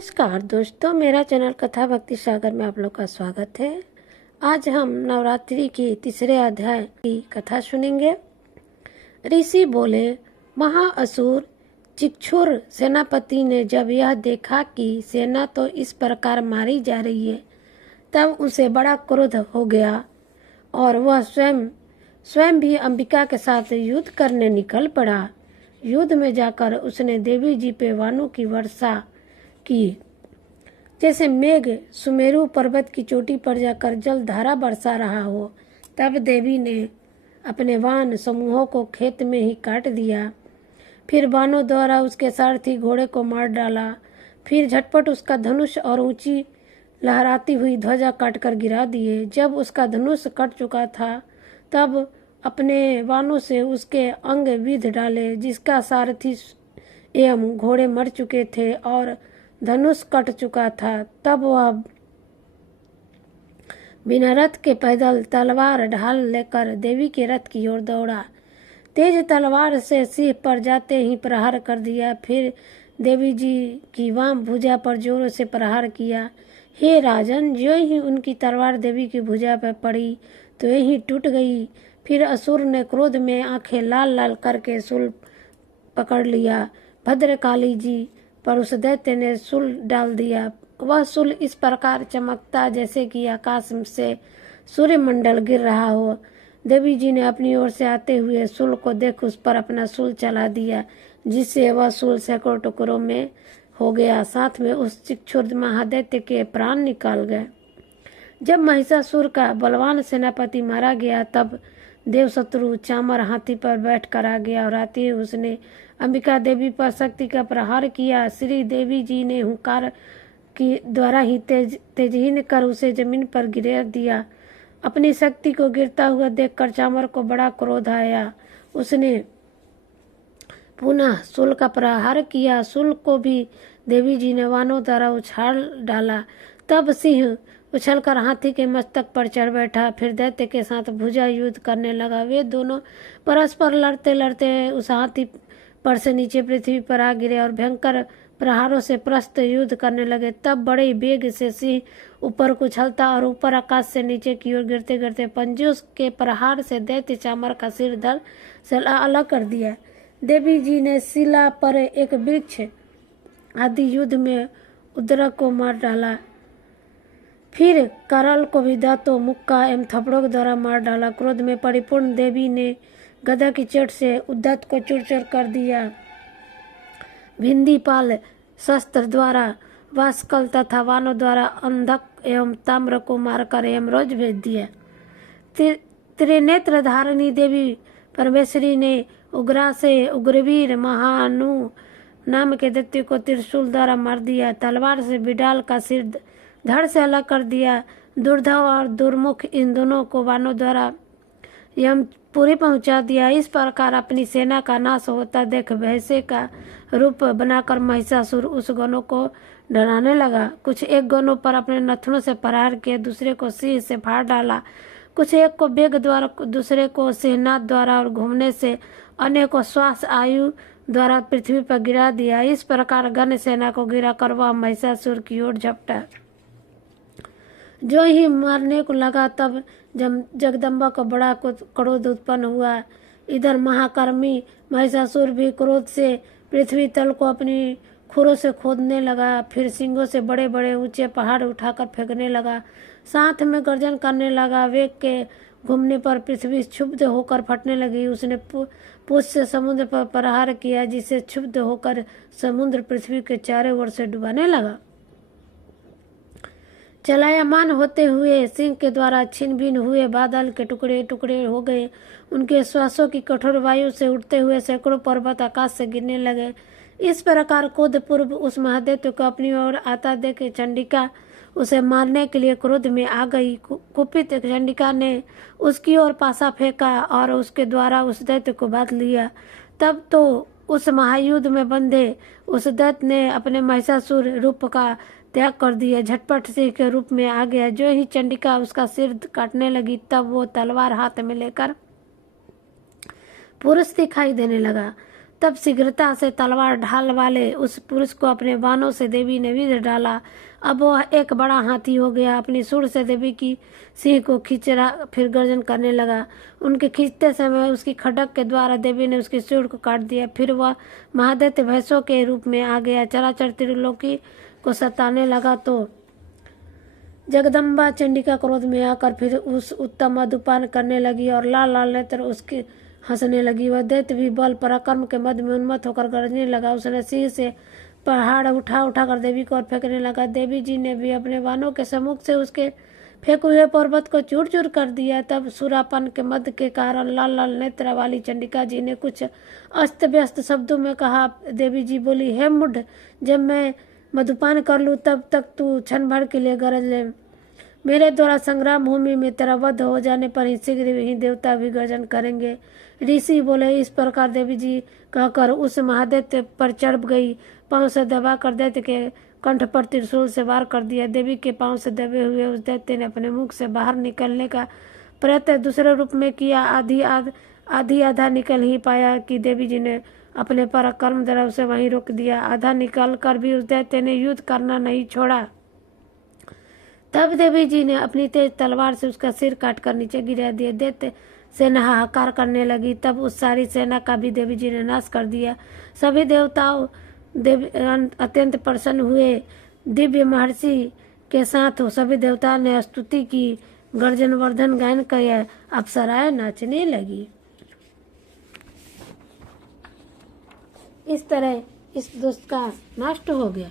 नमस्कार दोस्तों, मेरा चैनल कथा भक्ति सागर में आप लोग का स्वागत है। आज हम नवरात्रि की तीसरे अध्याय की कथा सुनेंगे। ऋषि बोले, महाअसुर चिक्षुर सेनापति ने जब यह देखा कि सेना तो इस प्रकार मारी जा रही है, तब उसे बड़ा क्रोध हो गया और वह स्वयं भी अंबिका के साथ युद्ध करने निकल पड़ा। युद्ध में जाकर उसने देवी जी पे वाणों की वर्षा की, जैसे मेघ सुमेरु पर्वत की चोटी पर जाकर जल धारा बरसा रहा हो। तब देवी ने अपने वान समूहों को खेत में ही काट दिया। फिर वानों द्वारा उसके सारथी घोड़े को मार डाला। फिर झटपट उसका धनुष और ऊंची लहराती हुई ध्वजा काटकर गिरा दिए। जब उसका धनुष कट चुका था, तब अपने वानों से उसके अंग विंध डाले। जिसका सारथी एवं घोड़े मर चुके थे और धनुष कट चुका था, तब वह बिना रथ के पैदल तलवार ढाल लेकर देवी के रथ की ओर दौड़ा। तेज तलवार से सिंह पर जाते ही प्रहार कर दिया। फिर देवी जी की वाम भुजा पर जोरों से प्रहार किया। हे राजन, जो ही उनकी तलवार देवी की भुजा पर पड़ी तो यही टूट गई। फिर असुर ने क्रोध में आंखें लाल लाल करके शूल पकड़ लिया। भद्रकाली जी पर उस दैत्य ने शूल डाल दिया। वह शूल इस प्रकार चमकता जैसे कि आकाश से सूर्यमंडल गिर रहा हो। देवी जी ने अपनी ओर से आते हुए शूल को देख उस पर अपना शूल चला दिया, जिससे वह शूल सैकड़ों टुकड़ों में हो गया। साथ में उस चिक्षुर महादैत्य के प्राण निकाल गए। जब महिषासुर का बलवान सेनापति मारा गया, तब देवशत्रु चामर हाथी पर बैठकर आ गया और आते ही उसने अंबिका देवी पर शक्ति का प्रहार किया। श्री देवी जी ने हुंकार की द्वारा ही तेजहीन कर उसे जमीन पर गिरा दिया। अपनी शक्ति को गिरता हुआ देखकर चामर को बड़ा क्रोध आया। उसने पुनः शूल का प्रहार किया। शूल को भी देवी जी ने वानों द्वारा उछाल डाला। तब सिंह उछलकर हाथी के मस्तक पर चढ़ बैठा। फिर दैत्य के साथ भुजा युद्ध करने लगा। वे दोनों परस्पर लड़ते लड़ते उस हाथी पर से नीचे पृथ्वी पर आ गिरे और भयंकर प्रहारों से प्रस्त युद्ध करने लगे। तब बड़े वेग से सिंह ऊपर उछलता और ऊपर आकाश से नीचे की ओर गिरते गिरते पंजों के प्रहार से दैत्य चामर का सिर धड़ से अलग कर दिया। देवी जी ने शिला पर एक वृक्ष आदि युद्ध में उद्रक को मार डाला। फिर करल को भी दांतों, मुक्का एवं थप्पड़ों के द्वारा मार डाला। क्रोध में परिपूर्ण देवी ने गदा की चोट से उद्धत को चूर चूर कर दिया। भिंदीपाल शस्त्र द्वारा वास्कल तथा वानों द्वारा अंधक एवं ताम्र को मारकर यमराज भेज दिया। त्रिनेत्र धारिणी देवी परमेश्वरी ने उग्रा से उग्रवीर महानु नाम के दैत्य को त्रिशूल द्वारा मार दिया। तलवार से बिडाल का सिर धड़ से अलग कर दिया। दुर्धव और दुर्मुख इन दोनों को वानों द्वारा यमपुरी पहुंचा दिया। इस प्रकार अपनी सेना का नाश होता देख भैंसे का रूप बनाकर महिषासुर उस गणों को डराने लगा। कुछ एक गणों पर अपने नथनों से प्रहार किए, दूसरे को सिंह से फाड़ डाला। कुछ एक को वेग द्वारा, दूसरे को सिंहनाद द्वारा और घूमने से, अन्य को श्वास आयु द्वारा पृथ्वी पर गिरा दिया। इस प्रकार गण सेना को गिराकर वह महिषासुर की ओर झपटा। जो ही मारने को लगा, तब जगदम्बा को बड़ा क्रोध उत्पन्न हुआ। इधर महाकर्मी महिषासुर भी क्रोध से पृथ्वी तल को अपनी खुरों से खोदने लगा। फिर सिंगों से बड़े बड़े ऊंचे पहाड़ उठाकर फेंकने लगा। साथ में गर्जन करने लगा। वेग के घूमने पर पृथ्वी क्षुब्ध होकर फटने लगी। उसने पूछ से समुद्र पर प्रहार किया, जिससे क्षुब्ध होकर समुद्र पृथ्वी के चारों ओर से डुबाने लगा। चलायमान होते हुए सिंह के द्वारा छिन्न भिन्न हुए बादल के टुकड़े टुकड़े हो गए। उनके श्वासों की कठोर वायु से उड़ते हुए सैकड़ों पर्वत आकाश से गिरने लगे। इस प्रकार क्रोधपूर्व उस महादैत्य को अपनी ओर आता देख चंडिका उसे मारने के लिए क्रोध में आ गई। कुपित चंडिका ने उसकी ओर पासा फेंका और उसके द्वारा उस दैत्य को बांध लिया। तब तो उस महायुद्ध में बंधे उस दैत्य ने अपने महिषासुर रूप का त्याग कर दिया, झटपट सिंह के रूप में आ गया। जो ही चंडिका उसका सिर काटने लगी, तब वो तलवार हाथ में लेकर पुरुष दिखाई देने लगा। तब शीघ्रता से तलवार ढाल वाले उस पुरुष को अपने बाणों से देवी ने विंध डाला। अब वह एक बड़ा हाथी हो गया। अपनी सूंड से देवी की सिंह को खींचा, फिर गर्जन करने लगा। उनके खींचते समय उसकी खड्ग के द्वारा देवी ने उसकी सूंड को काट दिया। फिर वह महादैत्य भैंसों के रूप में आ गया, चराचर त्रिलोकी को सताने लगा। तो जगदम्बा चंडिका क्रोध में आकर फिर उस उत्तम मधुपान करने लगी और लाल लाल नेत्र उसके हंसने लगी। वह दैत्य भी बल पराक्रम के मद में उन्मत्त होकर गरजने लगा। उसने सिंह से पहाड़ उठा उठाकर देवी को ओर फेंकने लगा। देवी जी ने भी अपने बाणों के सम्मुख से उसके फेंके हुए पर्वत को चूर चूर कर दिया। तब सुरापन के मद के कारण लाल लाल नेत्र वाली चंडिका जी ने कुछ अस्त व्यस्त शब्दों में कहा। देवी जी बोली, हे मुढ़, जब मैं मधुपान कर लूँ तब तक तू क्षण भर के लिए गरज ले। मेरे द्वारा संग्राम भूमि में तेरा वध हो जाने पर ही शीघ्र ही देवता भी गर्जन करेंगे। ऋषि बोले। इस प्रकार देवी जी कहकर उस महादैत्य पर चढ़ गई। पांव से दबाकर दैत्य के कंठ पर त्रिशूल से वार कर दिया। देवी के पांव से दबे हुए उस दैत्य ने अपने मुख से बाहर निकलने का प्रयत्न दूसरे रूप में किया। आधी आधा निकल ही पाया कि देवी जी ने अपने पराक्रम द्वारा उसे वहीं रोक दिया। आधा निकल कर भी उस दैत्य ने युद्ध करना नहीं छोड़ा। तब देवी जी ने अपनी तेज तलवार से उसका सिर काटकर नीचे गिरा दिया। दैत्य सेना हाहाकार करने लगी। तब उस सारी सेना का भी देवी जी ने नाश कर दिया। सभी देवताओं अत्यंत प्रसन्न हुए। दिव्य महर्षि के साथ सभी देवताओं ने स्तुति की। गर्जन वर्धन गायन किया। अप्सराएं नाचने लगी। इस तरह इस दुष्ट का नाश हो गया।